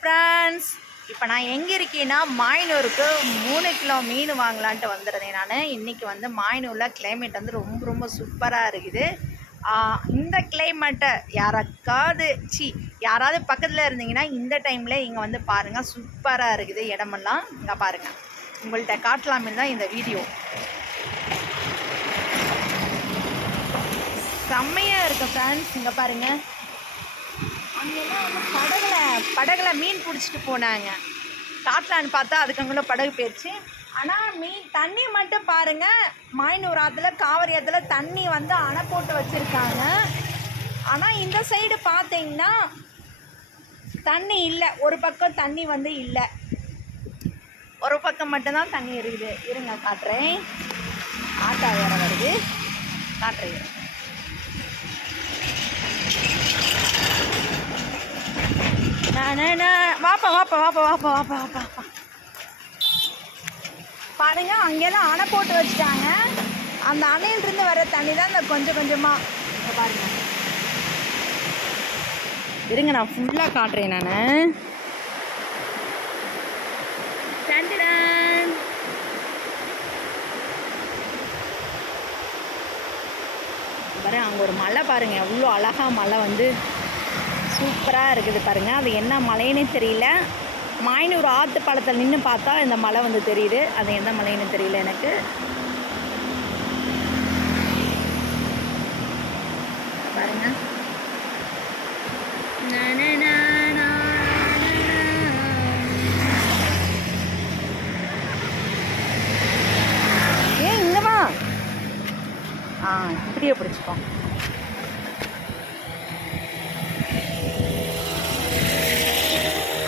Friends இப்போ நான் எங்கே இருக்கேன்னா மாயனூருக்கு மூணு கிலோ மீன் வாங்கலான்ட்டு வந்துடுறேன் நான். இன்றைக்கி வந்து மாயனூரில் கிளைமேட் வந்து ரொம்ப ரொம்ப சூப்பராக இருக்குது. இந்த கிளைமேட்டை யாராக்காவது சி யாராவது பக்கத்தில் இருந்தீங்கன்னா இந்த டைமில் இங்கே வந்து பாருங்கள் சூப்பராக இருக்குது இடமெல்லாம். இங்கே பாருங்கள் உங்கள்கிட்ட காட்டலாமே தான் இந்த வீடியோ செம்மையாக இருக்கும் ஃப்ரெண்ட்ஸ் இங்கே பாருங்கள் அங்கெல்லாம் படகுல மீன் பிடிச்சிட்டு போனாங்க. காட்டலான்னு பார்த்தா அதுக்கங்குள்ள படகு போயிடுச்சு ஆனால் மீன் தண்ணி மட்டும் பாருங்கள் மாயனூர் ஆற்றுல காவிரி ஆற்றுல தண்ணி வந்து அணை போட்டு வச்சுருக்காங்க. ஆனால் இந்த சைடு பார்த்தீங்கன்னா தண்ணி இல்லை. ஒரு பக்கம் தண்ணி வந்து இல்லை. ஒரு பக்கம் மட்டும்தான் தண்ணி இருக்குது. இருங்க காட்டுறேன். ஆட்டா வேற வருது. காட்டுறேன் இருங்க. நான் வாப்பா வாப்பா வாப்பா வாப்பா வாப்பா வாப்பா வாப்பா. பாருங்க அங்கெல்லாம் அணை போட்டு வச்சுட்டாங்க. அந்த அணையிலிருந்து வர தண்ணி தான் இந்த கொஞ்சம் கொஞ்சமாக பாருங்க. இருங்க நான் ஃபுல்லாக காட்டுறேன் நான். பாரு அங்கே ஒரு மலை பாருங்க. எவ்வளோ அழகா மலை வந்து சூப்பராக இருக்குது பாருங்கள் அது என்ன மலைன்னு தெரியல. மாயனூர் ஆற்று பழத்தில் நின்று பார்த்தா இந்த மலை வந்து தெரியுது. அது எந்த மலைன்னு தெரியல எனக்கு. பாருங்க. ஏன் இங்க வா. ஆ இப்படியே பிடிச்சிப்போம்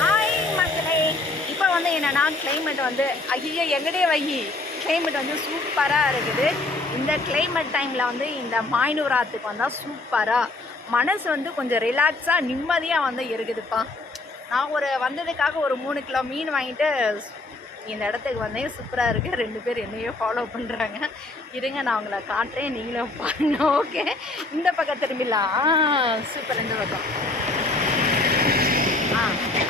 ஹாய் மக்களே இப்போ வந்து கிளைமேட் வந்து ஐயோ எங்கடே வை கிளைமேட் வந்து சூப்பராக இருக்குது. இந்த கிளைமேட் டைமில் வந்து இந்த மாயனூர் ஆற்றுக்கு வந்தால் சூப்பராக மனசு வந்து கொஞ்சம் ரிலாக்ஸாக நிம்மதியாக வந்து இருக்குதுப்பா. நான் ஒரு வந்ததுக்காக ஒரு மூணு கிலோ மீன் வாங்கிட்டு இந்த இடத்துக்கு வந்தேன். சூப்பராக இருக்குது ரெண்டு பேர் என்னையே ஃபாலோ பண்ணுறாங்க இருங்க நான் உங்களை காட்டுறேன். நீங்களும் பாருங்க ஓகே இந்த பக்கம் திரும்பிடலாம். சூப்பர் இந்த பக்கம். ஆ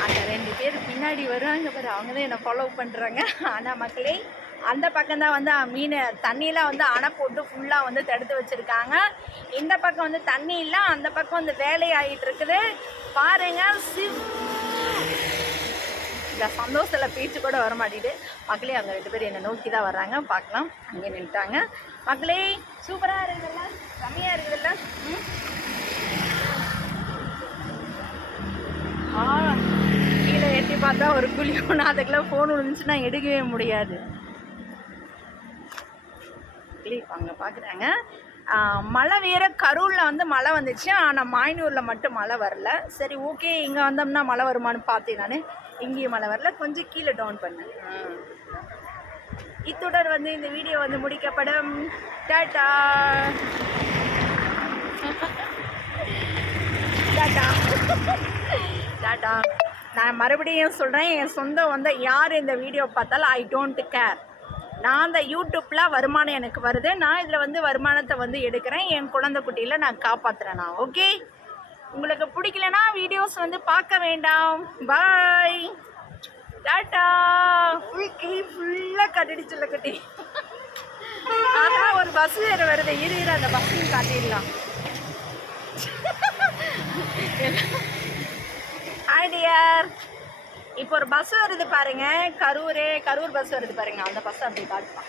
அந்த ரெண்டு பேர் பின்னாடி வருவாங்க பாரு அவங்க தான் என்னை ஃபாலோ பண்ணுறாங்க ஆனால் மக்களே அந்த பக்கம் தான் வந்து மீன் தண்ணியெலாம் வந்து அணை போட்டு ஃபுல்லாக வந்து தடுத்து வச்சுருக்காங்க. இந்த பக்கம் வந்து தண்ணி இல்லை அந்த பக்கம் வந்து வேலை ஆகிட்டு இருக்குது. பாருங்க சிவ் இந்த சந்தோஷத்தில் பேச்சு கூட வர மாட்டேங்குது. மக்களே அவங்க ரெண்டு பேரும் என்னை நோக்கி தான் வர்றாங்க. பார்க்கலாம். அங்கே நின்றுட்டாங்க மக்களே சூப்பராக இருக்குதுல்ல? செம்மையாக இருக்குதுல்ல? ம்? ஆ கீழே எட்டி பார்த்தா ஒரு குழி ஒன்று அதுக்கெல்லாம் ஃபோன் விழுந்துச்சுன்னா எடுக்கவே முடியாது. கிளிப் அங்கே பார்க்குறாங்க மழை வேற கரூரில் வந்து மழை வந்துச்சு. ஆனால் மாயனூரில் மட்டும் மழை வரல. சரி ஓகே இங்கே வந்தோம்னா மழை வருமான்னு பார்த்தேன் நான். இங்கேயும் மழை வரல. கொஞ்சம் கீழே டவுன் பண்ணேன். இத்துடன் வந்து இந்த வீடியோ வந்து முடிக்கப்படும். டாட்டா. டாட்டா. டாட்டா நான் மறுபடியும் சொல்கிறேன் என் சொந்தம் வந்து யார் இந்த வீடியோ பார்த்தாலும் ஐ டோன்ட் கேர் நான் அந்த யூடியூப்பில் வருமானம் எனக்கு வருது. நான் இதில் வந்து வருமானத்தை வந்து எடுக்கிறேன். என் குழந்தை குட்டியில் நான் காப்பாற்றுறேன் நான் ஓகே உங்களுக்கு பிடிக்கலனா வீடியோஸ் வந்து பார்க்க வேண்டாம். பாய் டாட்டா ஃபுல் கீ ஃபுல்லாக கட்டிடுச்சுல குட்டி. அதான் ஒரு பஸ் வேறு வருது. இரு இரு அந்த பஸ்ஸையும் காட்டிடலாம். ஹாய் டியர் இப்போ ஒரு பஸ் வருது பாருங்க. கரூர் கரூர் பஸ் வருது பாருங்க. அந்த பஸ் அப்படி காட்டுப்பான்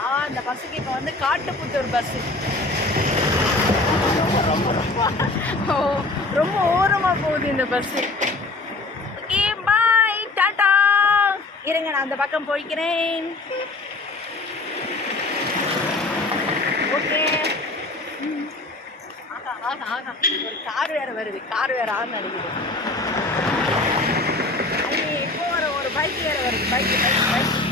ஆ அந்த பஸ்ஸுக்கு இப்போ வந்து காட்டுப்புத்தூர் பஸ் ஓ ரொம்ப ஓரமாக போகுது இந்த பஸ்ஸு ஓகே பாய் டாட்டா இருங்க நான் அந்த பக்கம் போய்க்கிறேன். ஓகே ஆகா ஆகா ஆகா. ஒரு கார் வேற வருது. கார் வேற ஆகும் அடிக்குது ஐயே இப்போ வர ஒரு பைக் ஏற வருது பைக் பைக் பைக்.